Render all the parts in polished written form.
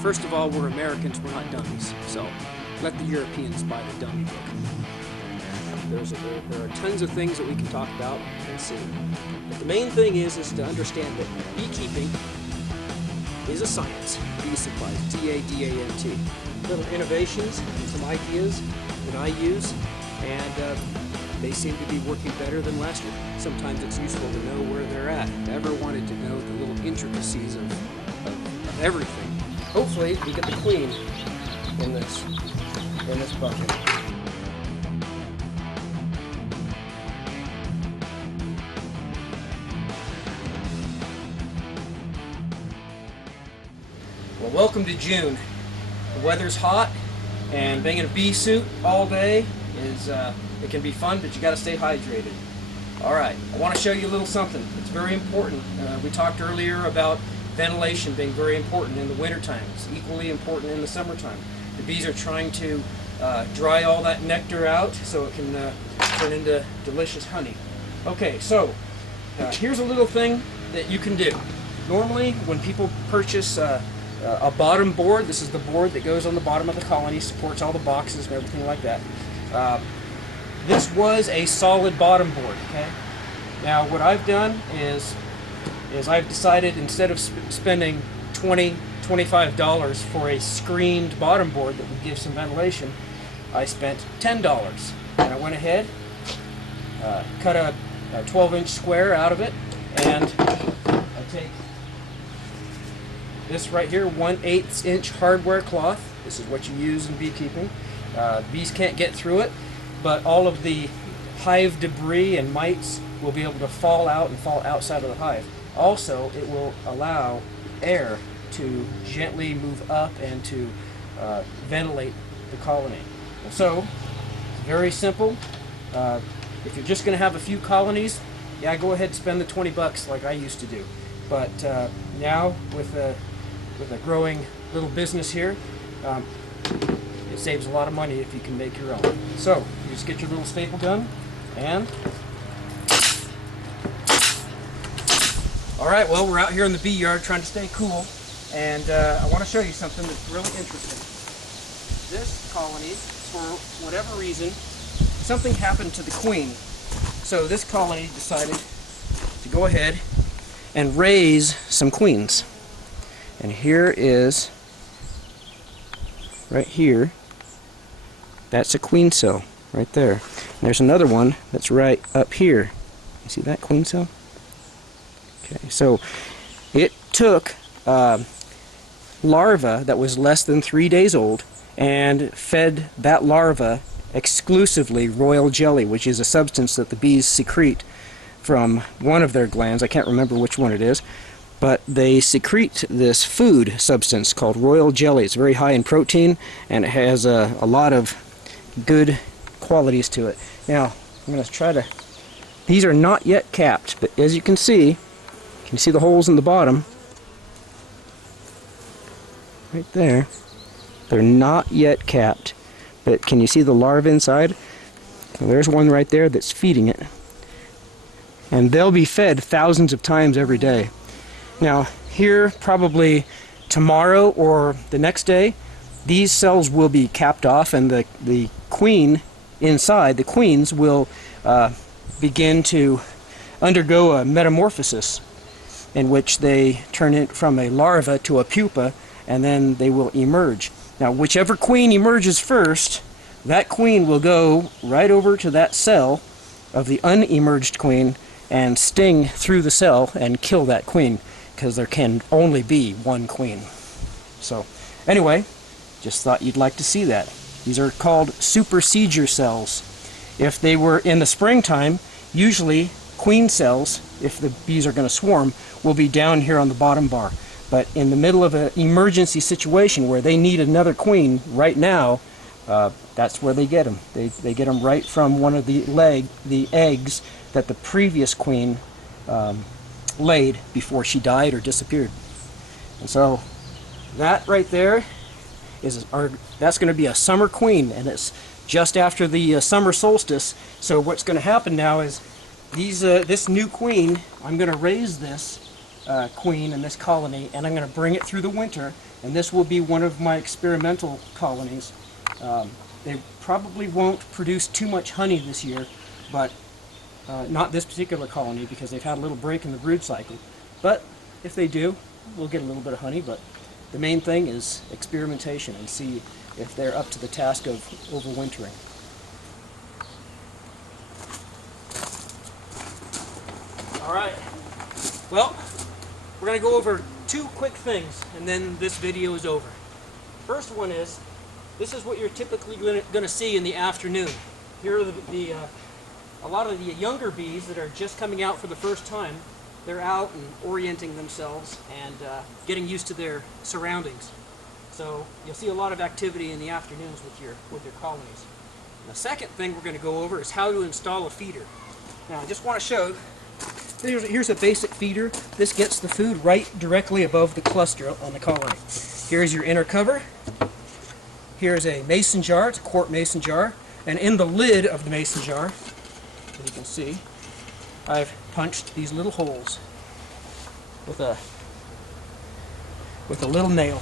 First of all, we're Americans, we're not dummies, so let the Europeans buy the dummy book. There are tons of things that we can talk about and see. But the main thing is to understand that beekeeping is a science. Bee supplies, T-A-D-A-N-T. Little innovations and some ideas that I use, and they seem to be working better than last year. Sometimes it's useful to know where they're at. If I ever wanted to know the little intricacies of everything. Hopefully we get the queen in this bucket. Well, welcome to June. The weather's hot, and being in a bee suit all day is it can be fun, but you got to stay hydrated. All right, I want to show you a little something. It's very important. We talked earlier about ventilation being very important in the wintertime. It's equally important in the summertime. The bees are trying to dry all that nectar out so it can turn into delicious honey. Okay, so here's a little thing that you can do. Normally, when people purchase a bottom board, this is the board that goes on the bottom of the colony, supports all the boxes and everything like that. This was a solid bottom board, okay? Now what I've done is I've decided, instead of spending $20–25 for a screened bottom board that would give some ventilation, I spent $10. And I went ahead, cut a 12-inch square out of it, and I take this right here, 1/8 inch hardware cloth. This is what you use in beekeeping. Bees can't get through it, but all of the hive debris and mites will be able to fall out and fall outside of the hive. Also, it will allow air to gently move up and to ventilate the colony. So, it's very simple. If you're just going to have a few colonies, yeah, go ahead and spend the $20 like I used to do. But now, with a growing little business here, it saves a lot of money if you can make your own. So, you just get your little staple gun, and alright, well, we're out here in the bee yard trying to stay cool, and I want to show you something that's really interesting. This colony, for whatever reason, something happened to the queen. So this colony decided to go ahead and raise some queens. And here is, right here, that's a queen cell right there. And there's another one that's right up here. You see that queen cell? Okay, so it took larva that was less than 3 days old and fed that larva exclusively royal jelly, which is a substance that the bees secrete from one of their glands. I can't remember which one it is, but they secrete this food substance called royal jelly. It's very high in protein, and it has a lot of good qualities to it. Now, I'm going to try to... These are not yet capped, but as you can see the holes in the bottom? Right there. They're not yet capped, but can you see the larva inside? Well, there's one right there that's feeding it. And they'll be fed thousands of times every day. Now, here, probably tomorrow or the next day, these cells will be capped off, and the queen inside, the queens, will begin to undergo a metamorphosis in which they turn it from a larva to a pupa, and then they will emerge. Now, whichever queen emerges first, that queen will go right over to that cell of the unemerged queen and sting through the cell and kill that queen, because there can only be one queen. So, anyway, just thought you'd like to see that. These are called supersedure cells. If they were in the springtime, usually queen cells, if the bees are going to swarm, will be down here on the bottom bar. But in the middle of an emergency situation where they need another queen right now, that's where they get them. They get them right from one of the eggs that the previous queen laid before she died or disappeared. And so that right there that's going to be a summer queen, and it's just after the summer solstice. So what's going to happen now is this new queen, I'm going to raise this queen in this colony, and I'm going to bring it through the winter, and this will be one of my experimental colonies. They probably won't produce too much honey this year, but not this particular colony because they've had a little break in the brood cycle. But if they do, we'll get a little bit of honey, but the main thing is experimentation and see if they're up to the task of overwintering. Alright, well, we're going to go over two quick things and then this video is over. First one is, this is what you're typically going to see in the afternoon. Here are a lot of the younger bees that are just coming out for the first time. They're out and orienting themselves and getting used to their surroundings. So you'll see a lot of activity in the afternoons with your colonies. And the second thing we're going to go over is how to install a feeder. Now I just want to show, here's a basic feeder. This gets the food right directly above the cluster on the colony. Here's your inner cover. Here's a mason jar, it's a quart mason jar, and in the lid of the mason jar, as you can see, I've punched these little holes with a little nail.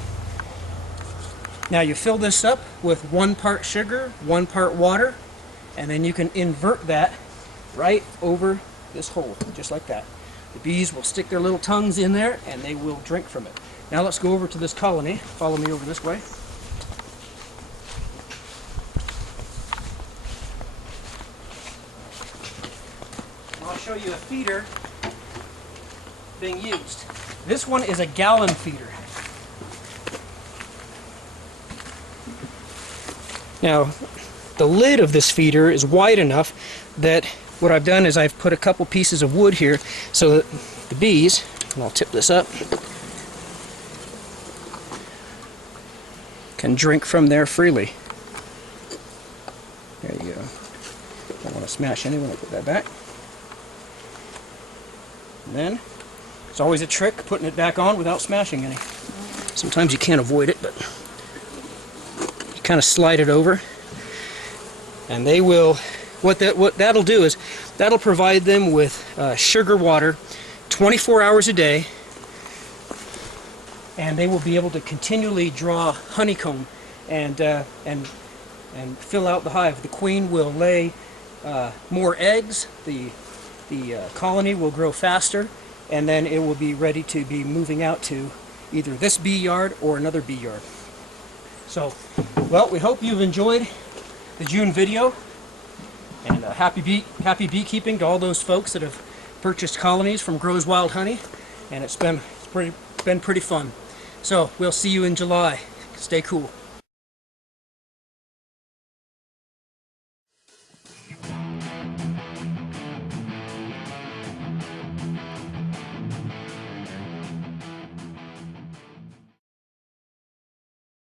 Now you fill this up with 1 part sugar, 1 part water, and then you can invert that right over this hole, just like that. The bees will stick their little tongues in there and they will drink from it. Now let's go over to this colony. Follow me over this way. I'll show you a feeder being used. This one is a gallon feeder. Now, the lid of this feeder is wide enough that what I've done is I've put a couple pieces of wood here so that the bees, and I'll tip this up, can drink from there freely. There you go. Don't want to smash anyone. I'll put that back. And then, it's always a trick putting it back on without smashing any. Sometimes you can't avoid it, but you kind of slide it over. And they will, what that'll do is, that'll provide them with sugar water 24 hours a day, and they will be able to continually draw honeycomb and fill out the hive. The queen will lay more eggs, the colony will grow faster, and then it will be ready to be moving out to either this bee yard or another bee yard. So, well, we hope you've enjoyed the June video, and happy beekeeping to all those folks that have purchased colonies from Grows Wild Honey, and it's been pretty fun. So we'll see you in July. Stay cool.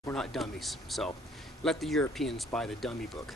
We're not dummies, so let the Europeans buy the dummy book.